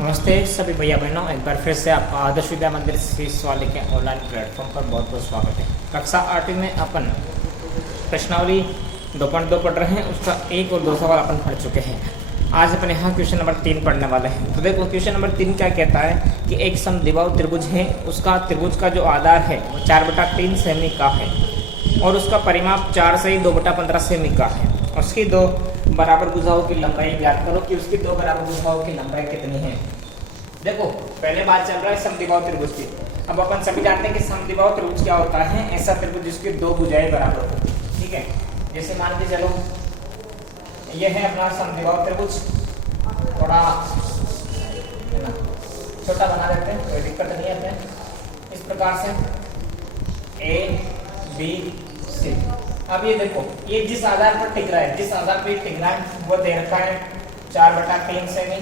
नमस्ते सभी भैया बहनों, एक बार फिर से आपका आदर्श विद्या मंदिर सीस वाले के ऑनलाइन प्लेटफॉर्म पर बहुत बहुत स्वागत है। कक्षा 8 में अपन प्रश्नावली 2.2 पढ़ रहे हैं, उसका 1 और 2 सवाल अपन पढ़ चुके हैं। आज अपन यहाँ क्वेश्चन नंबर 3 पढ़ने वाले हैं। तो देखो क्वेश्चन नंबर 3 क्या कहता है कि एक समद्विबाहु त्रिभुज है, उसका त्रिभुज का जो आधार है वो 4/3 सेमी का है और उसका परिमाप 4 से 2/15 सेमी का है। उसकी दो बराबर भुजाओं की लंबाई ज्ञात करो कि उसकी दो बराबर भुजाओं की लंबाई कितनी है। देखो पहले बात चल रहा है समद्विबाहु त्रिभुज की। अब अपन सभी जानते हैं कि समद्विबाहु त्रिभुज क्या होता है, ऐसा त्रिभुज जिसकी दो भुजाएं बराबर हो। ठीक है, जैसे मान के चलो ये है अपना समद्विबाहु त्रिभुज, थोड़ा छोटा बना देते हैं, कोई दिक्कत नहीं है। इस प्रकार से ए बी सी। अब ये देखो, ये जिस आधार पर टिक रहा है, जिस आधार पर टिक रहा है वो दे रखा है 4/3 सेमी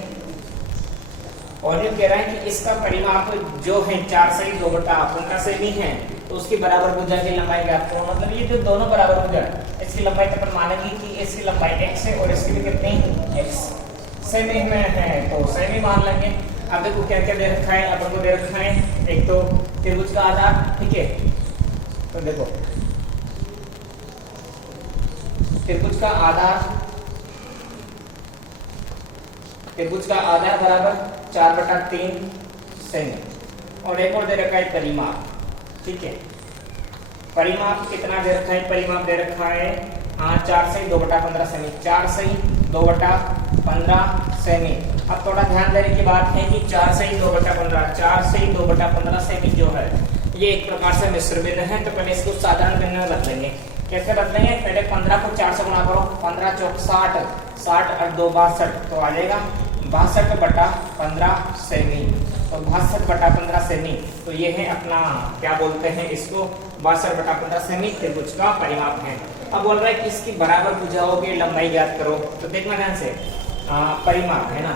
और ये कह रहा है कि इसका परिमाप जो है 4 से 2/15 सेमी है, तो उसकी बराबर भुजा की लंबाई ज्ञात करो। मतलब ये जो दोनों बराबर भुजा है इसकी लंबाई तो अपन मानेंगे कि इसकी लंबाई x है और इसकी भी कितनी x सेमी में है, तो सेमी मान लेंगे। अब देखो क्या क्या दे रखा है, अपन को दे रखा है एक तो त्रिभुज का आधार, ठीक है। तो देखो त्रिभुज का आधार बराबर 4/3 सेमी और एक और दे रखा है परिमाप। ठीक है, परिमाप कितना दे रखा है, परिमाप दे रखा है 4 से 2/15 सेमी, 4 से 2/15 सेमी। अब थोड़ा ध्यान देने की बात है कि 4 से 2/15 सेमी जो है ये एक प्रकार से मिश्र बिंदु है, तो पहले इसको साधारण बिंदु में बदल लेंगे। कैसे बदलेंगे, पहले 15 को 4 से गुणा करो, 15 चौक 60, 60 और 2 62, तो आ जाएगा 62/15 सेमी। तो 62/15 सेमी, तो ये है अपना क्या बोलते हैं इसको, 62/15 सेमी त्रिभुज का परिमाप है। अब बोल रहा है कि इसकी बराबर भुजाओं की लंबाई ज्ञात करो। तो देखना ध्यान से, परिमाप है ना,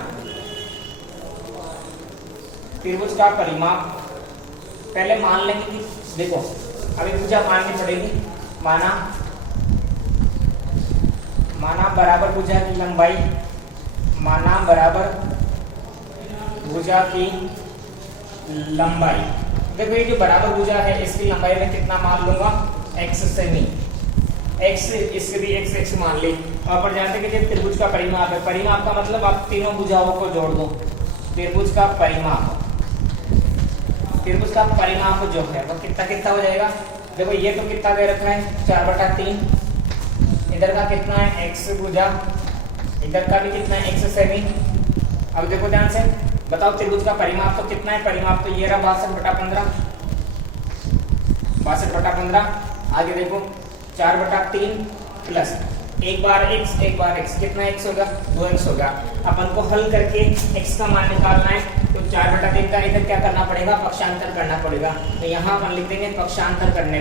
त्रिभुज का परिमाप पहले मान लेंगे कि देखो अभी भुजा माननी पड़ेगी। माना बराबर भुजा की लंबाई, माना बराबर भुजा की लंबाई। देखो ये जो बराबर भुजा है इसकी लंबाई में कितना मान लूंगा, x सेमी, x इससे भी x मान ली। और पर जानते हैं कि त्रिभुज का परिमाप है, परिमाप का मतलब आप तीनों भुजाओं को जोड़ दो। त्रिभुज का परिमाप जो है वो कितना हो जाएगा। देखो ये तो कितना दे रखा है 4/3, इधर का कितना है x भुजा, इधर का भी कितना है x सेमी। अब देखो ध्यान से बताओ त्रिभुज का परिमाप तो कितना है, परिमाप तो ये रहा 62/15। आगे देखो 4/3 प्लस एक बार x कितना x होगा, 2x होगा। अपन को हल करके x का मान निकालना है, तो 4/3 का इधर क्या करना पड़ेगा, पक्षांतर करना पड़ेगा। तो यहाँ अपन लिख देंगे पक्षांतर करने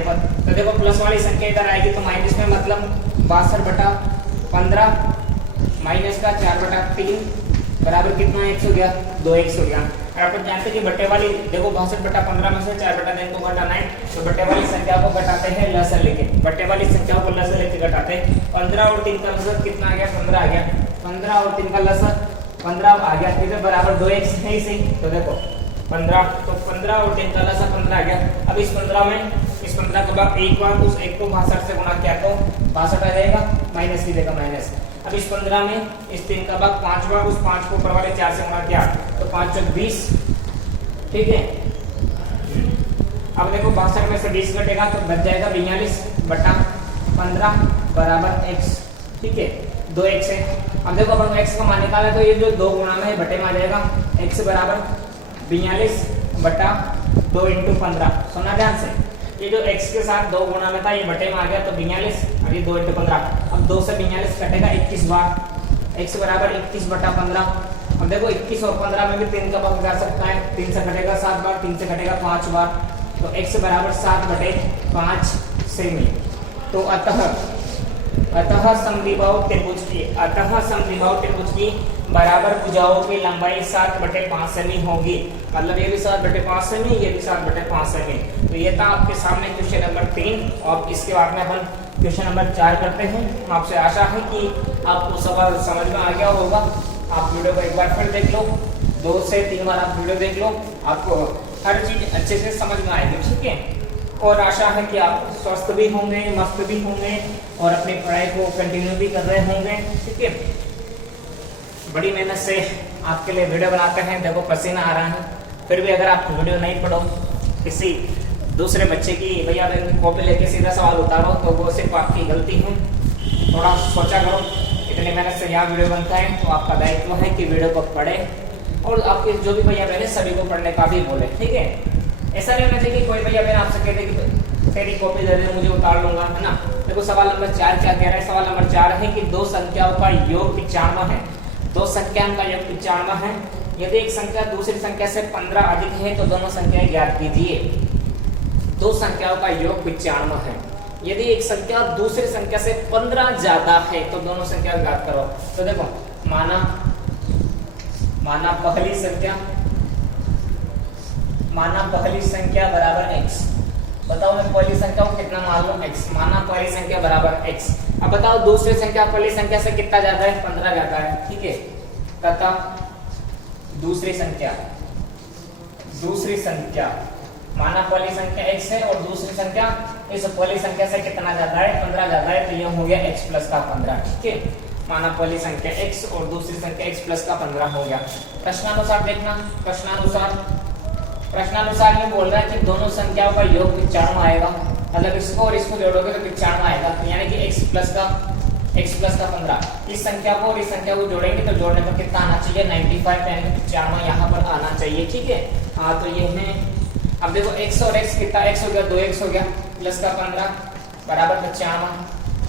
पर, तो देखो प्लस वाली संख्या इधर आएगी तो माइनस में, मतलब 62/15 माइनस का 4/3 बराबर कितना x हो गया, 2x हो गया। और अपन जानते हैं कि बट्टे वाली, देखो 62/15 में से 4/3 को घटाना है, तो बट्टे वाली संख्या को घटाते हैं लसर लेके, बट्टे वाली संख्या को लसर लेके घटाते हैं। 15 और 3 का लसर कितना आ गया, 15 आ गया। 15 और 3 का लसर 15 आ गया, इधर बराबर 2x है इसे, तो देखो 15, तो 15 और 3 का लसर 15 आ गया। अब इस 15 के बाद एक बार उस एक को 62 से गुणा किया तो 62 आ जाएगा, माइनस की जगह माइनस। अब इस 15 में इस 3 का भाग 5 बार उस 5 को ऊपर वाले 4 से गुणा किया तो 5 चौक 20। ठीक है, अब देखो 62 में से 20 घटेगा तो बच जाएगा 42/15 बराबर x। ठीक है, 2x है। अब देखो अपन x का मान निकाला तो ये जो 2 गुणा में है बटे में आ जाएगा, x बराबर 42/2 × 15। सुना ध्यान से, ये जो x के साथ 2 गुणा में था ये बटे में आ गया तो 42, अब ये 2 × 15। अब 2 से 42 कटेगा 21 बार, x बराबर 21/15। अब देखो 21 और 15 में भी 3 का भाग जा सकता है, 3 से कटेगा 7 बार, 3 से कटेगा 5 बार, तो x बराबर 7/5 सेमी। तो अतः समद्विबाहु त्रिभुज की बराबर भुजाओं की लंबाई 7/5 सेमी होगी, मतलब ये भी 7/5 सेमी, ये भी 7/5 सेमी। तो ये था आपके सामने क्वेश्चन नंबर 3। और इसके बाद में अपन क्वेश्चन नंबर 4 करते हैं। आपसे आशा है कि आपको सवाल समझ में आ गया होगा। आप वीडियो को एक बार फिर देख लो, 2 से 3 बार आप वीडियो देख लो, आपको हर चीज अच्छे से समझ में आएगी, ठीक है। और आशा है कि आप स्वस्थ भी होंगे, मस्त भी होंगे और अपनी पढ़ाई को कंटिन्यू भी कर रहे होंगे, ठीक है। बड़ी मेहनत से आपके लिए वीडियो बनाते हैं, देखो पसीना आ रहा है, फिर भी अगर आप वीडियो नहीं पढ़ो, किसी दूसरे बच्चे की भैया कॉपी लेके सीधा सवाल उतारो, तो वो सिर्फ आपकी गलती है। थोड़ा सोचा करो, इतनी मेहनत से यहाँ वीडियो बनता है, तो आपका दायित्व है कि वीडियो को पढ़े और आपके जो भी भैया बहन सभी को पढ़ने का भी बोले, ठीक है। ऐसा नहीं होना चाहिए कि कोई भैया बहन आपसे कहते कि तेरी कॉपी दे दे, मुझे उतार लूंगा, है ना। देखो सवाल नंबर 4 क्या कह रहा है। सवाल नंबर 4 है कि दो संख्याओं का योग 95 है। दो संख्याओं का योग 95 है। यदि एक संख्या दूसरी संख्या से 15 अधिक है तो दोनों संख्याएं ज्ञात कीजिए। दो संख्याओं का योग 95 है। यदि एक संख्या दूसरी संख्या से 15 ज्यादा है तो दोनों संख्या ज्ञात करो। तो देखो माना पहली संख्या बराबर x। बताओ मैं पहली संख्या को कितना मान लूं x। माना पहली संख्या बराबर x। अब बताओ दूसरी संख्या पहली संख्या से कितना ज्यादा है, 15 ज्यादा है, ठीक है। तथा दूसरी संख्या माना पहली संख्या x है और दूसरी संख्या इस पहली संख्या से कितना ज्यादा है, 15 ज्यादा है, तो ये हो गया x प्लस का 15, ठीक है। माना पहली संख्या x और दूसरी संख्या x प्लस का 15 हो गया। प्रश्नानुसार देखना, प्रश्नानुसार में बोल रहा है कि दोनों संख्याओं का योग 95 आएगा, मतलब इसको और इसको जोड़ोगे तो 95 आएगा, यानी कि x प्लस का 15। इस संख्या को और इस संख्या को जोड़ेंगे तो जोड़ने पर कितना आना चाहिए, 95, यानी कि 95 यहाँ पर आना चाहिए, ठीक है। हाँ तो ये है। अब देखो x और x कितना, x हो गया 2x हो गया, प्लस का 15 बराबर 95।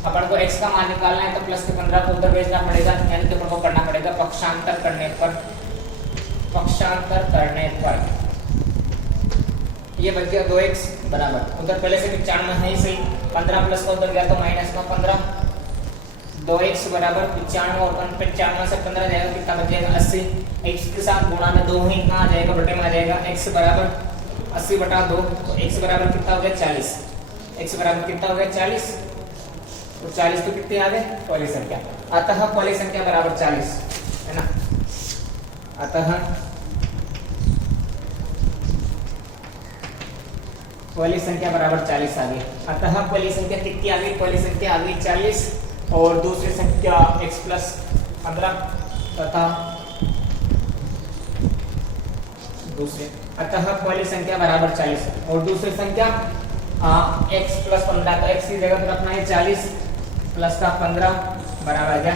अपन को x का मान निकालना है तो प्लस के 15 को उधर भेजना पड़ेगा, यानी कि अपन को करना पड़ेगा पक्षांतर करने पर ये बच गया 2x बराबर, उधर पहले से 95 है सही, 15 प्लस का उधर गया तो माइनस का 15, 2x बराबर 95 और 95 से 15 जाएगा, कितना बच जाएगा 80। x के साथ गुणा में 2 ही कहाँ आ जाएगा, बटे में आ जाएगा। x बराबर 80/2, तो x बराबर कितना हो गया 40। x बराबर कितना हो गया 40, तो 40 तो कितनी आ गए, पहली संख्या। अतः पहली संख्या बराबर 40 है ना। अतः पहली संख्या बराबर 40 आ गई। अतः पहली संख्या कितनी आ गई, पहली संख्या आ गई 40 और दूसरी संख्या x प्लस 15 तथा अतः पहली संख्या बराबर 40 और दूसरी संख्या x प्लस 15, तो x की जगह पर रखना है 40 प्लस का 15 बराबर आ गया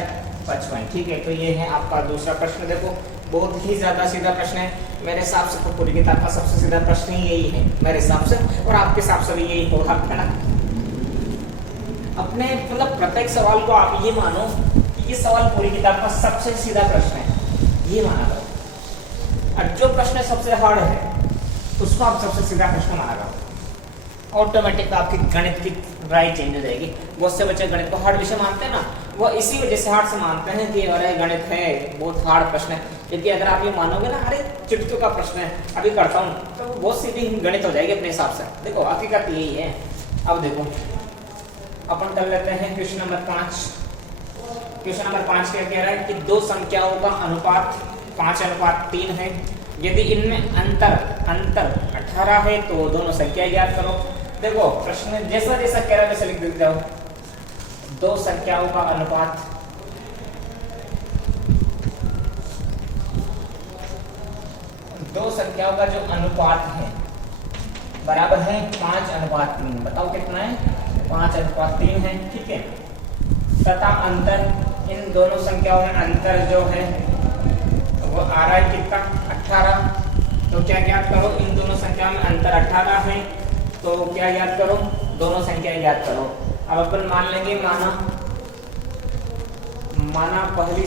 55, ठीक है। तो ये है आपका दूसरा प्रश्न। देखो बहुत ही ज्यादा सीधा प्रश्न है, मेरे हिसाब से तो पूरी किताब का सबसे सीधा प्रश्न ही यही है मेरे हिसाब से, और आपके हिसाब से भी यही होगा, है ना। अपने मतलब प्रत्येक सवाल को आप ये मानो कि ये सवाल पूरी किताब का सबसे सीधा प्रश्न है, ये माना करो। और जो प्रश्न सबसे हार्ड है उसको आप सबसे सीधा प्रश्न माना करो, ऑटोमेटिक आपकी गणित की राय चेंज हो जाएगी। बहुत से बच्चे गणित को हार्ड विषय मानते हैं ना, वो इसी वजह से हार्ड से मानते हैं कि अरे गणित है बहुत हार्ड प्रश्न है। क्योंकि अगर आप ये मानोगे ना अरे चुटकी का प्रश्न है अभी करता हूँ, तो बहुत सीधी गणित हो जाएगी अपने हिसाब से। देखो हकीकत यही है। अब देखो अपन कर लेते हैं क्वेश्चन नंबर 5। क्वेश्चन नंबर 5 क्या कह रहा है कि दो संख्याओं का अनुपात 5:3 है। यदि इनमें अंतर 18 है तो दोनों संख्या ज्ञात करो। देखो प्रश्न जैसा जैसा कह रहा है वैसे लिख देते जाओ। दो संख्याओं का अनुपात का जो अनुपात है बराबर है 5:3। बताओ कितना है, 5:3 है, ठीक है। तथा अंतर, इन दोनों संख्याओं में अंतर जो है वो आ रहा है कितना, 18। तो क्या ज्ञात करो, इन दोनों संख्याओं में अंतर 18 है, तो क्या ज्ञात करो, दोनों संख्या ज्ञात करो। अब अपन मान लेंगे माना पहली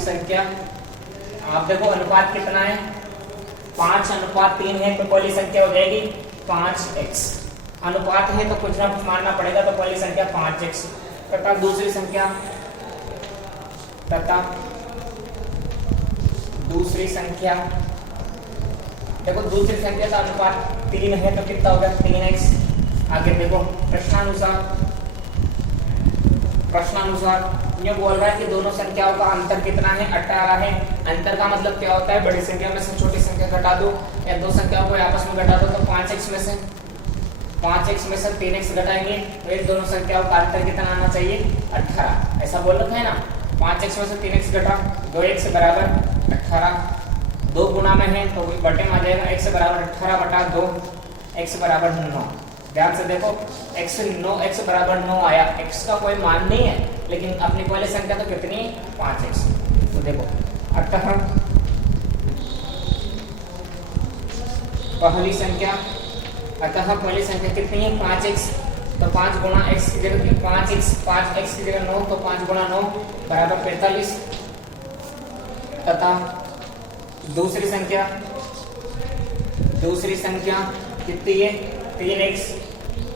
संख्या। आप देखो अनुपात कितना है, 5:3 है, तो पहली संख्या हो जाएगी 5x। अनुपात है तो कुछ ना कुछ मानना पड़ेगा, तो पहली संख्या 5x। तथा दूसरी संख्या देखो दूसरी संख्या का अनुपात 3 है तो कितना होगा 3x। आगे देखो प्रश्नानुसार ये बोल रहा है कि दोनों संख्याओं का अंतर कितना है 18 है। अंतर का मतलब क्या होता है, बड़ी संख्या में से छोटी संख्या घटा दो या दो संख्याओं को आपस में घटा दो तो 5x में से 3x घटाएंगे तो ये दोनों संख्याओं का अंतर कितना आना चाहिए 18। ऐसा बोल रखा है ना, 5x में से 3x घटा 2x बराबर 18, 2 गुना में है तो बटे में आ जाएगा x बराबर 18 बटा 2, x बराबर 9। ध्यान से देखो x बराबर 9 आया, x का कोई मान नहीं है लेकिन अपनी पहली संख्या तो कितनी 5x। तो देखो अतः पहली संख्या कितनी है 5x, तो 5 गुना x की जगह 5x की जगह 9 तो 5 गुना 9 बराबर 45। तथा दूसरी संख्या कितनी है 3x,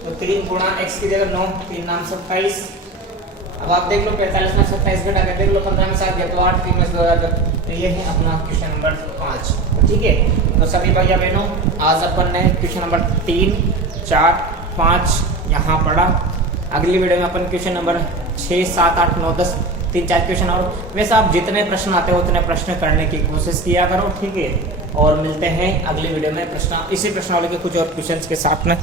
तो 3 गुना x की जगह 9 3 नाम 27। अब आप देख लो 45 में 27 घटा के देख लो 15 में 7 गया तो 8 3 में 2 तो ये है अपना क्वेश्चन नंबर 5। ठीक है, तो सभी भैया बहनों आज अपन ने क्वेश्चन नंबर 3 4 5 यहाँ पढ़ा। अगली वीडियो में अपन क्वेश्चन नंबर 6 7 8 9 10 3-4 क्वेश्चन और वैसे आप जितने प्रश्न आते हो उतने प्रश्न करने की कोशिश किया करो। ठीक है, और मिलते हैं अगली वीडियो में इसी प्रश्नावली के कुछ और क्वेश्चंस के साथ में।